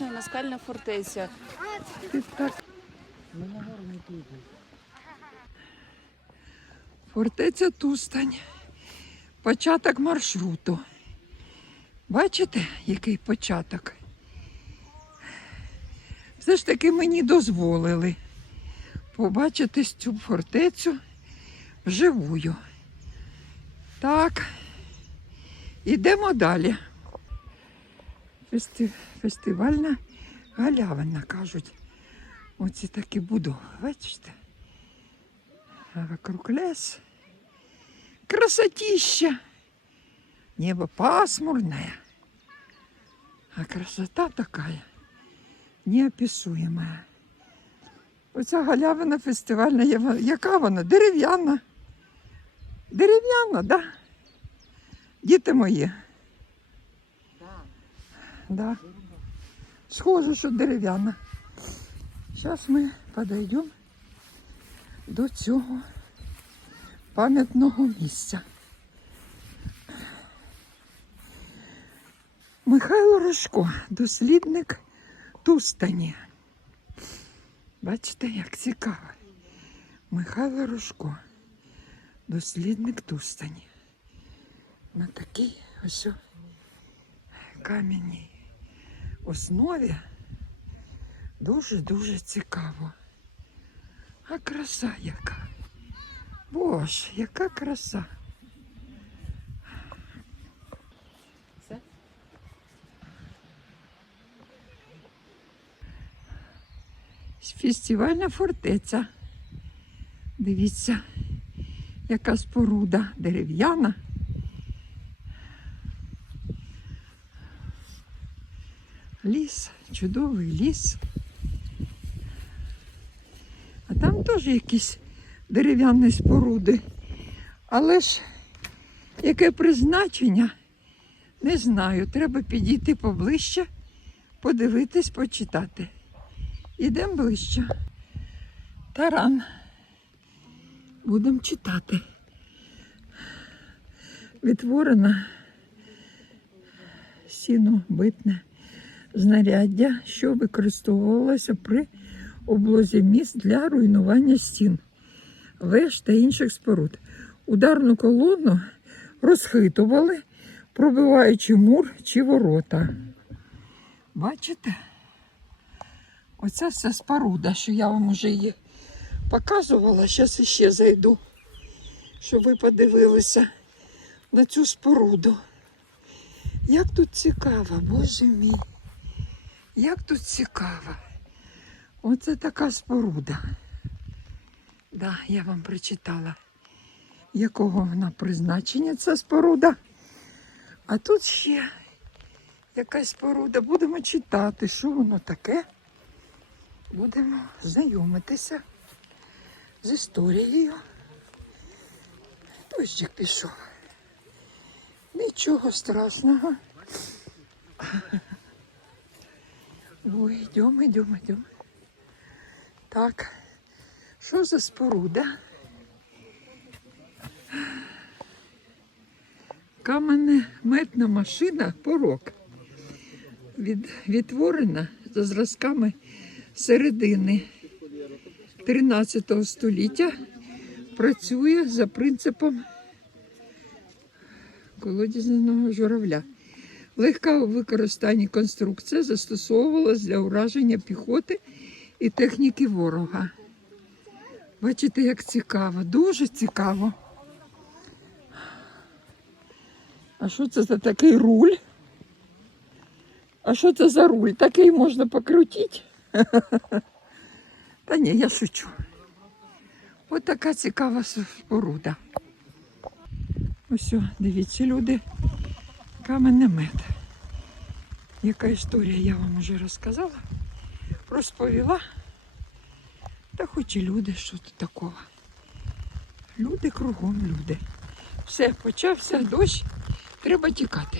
Наскальна фортеця. Фортеця Тустань. Початок маршруту. Бачите, який початок? Все ж таки мені дозволили побачити цю фортецю вживую. Так, ідемо далі. Фести... Фестивальна галявина, кажуть. Оці такі будови, бачите? Вокруг лес. Красотища. Небо пасмурное. А красота такая неописуемая. Оця галявина фестивальна, яка вона? Дерев'яна. Дерев'яна, так? Да? Діти мої. Да. Схоже, що дерев'яна. Зараз ми підійдемо до цього пам'ятного місця. Михайло Рожко, дослідник Тустані. Бачите, як цікаво. Михайло Рожко, дослідник Тустані. На такій ось о кам'яній основі дуже-дуже цікаво. А краса яка. Боже, яка краса. Все? Фестивальна фортеця. Дивіться, яка споруда дерев'яна. Ліс, чудовий ліс. А там теж якісь дерев'яні споруди. Але ж яке призначення, не знаю. Треба підійти поближче, подивитись, почитати. Ідемо ближче. Таран. Будемо читати. Відтворена сіно-битне знаряддя, що використовувалося при облозі міст для руйнування стін, веж та інших споруд. Ударну колону розхитували, пробиваючи мур чи ворота. Бачите? Оця вся споруда, що я вам вже її показувала. Зараз іще зайду, щоб ви подивилися на цю споруду. Як тут цікаво, боже мій. Як тут цікаво. Оце така споруда. Да, я вам прочитала, якого вона призначення ця споруда. А тут ще якась споруда. Будемо читати, що воно таке. Будемо знайомитися з історією. Дощик пішов. Нічого страшного. Ой, йдемо, йдемо, йдемо. Так, що за споруда? Каменеметна машина порок. Від, відтворена за зразками середини 13 століття. Працює за принципом колодязного журавля. Легка у використанні конструкція застосовувалась для ураження піхоти і техніки ворога. Бачите, як цікаво, дуже цікаво. А що це за такий руль? А що це за руль? Такий можна покрутити? Та ні, я шучу. Ось така цікава споруда. Ось, дивіться, люди, каменемет. Яка історія я вам вже розказала, розповіла. Та хоч і люди, що тут такого. Люди кругом люди. Все, почався дощ, треба тікати.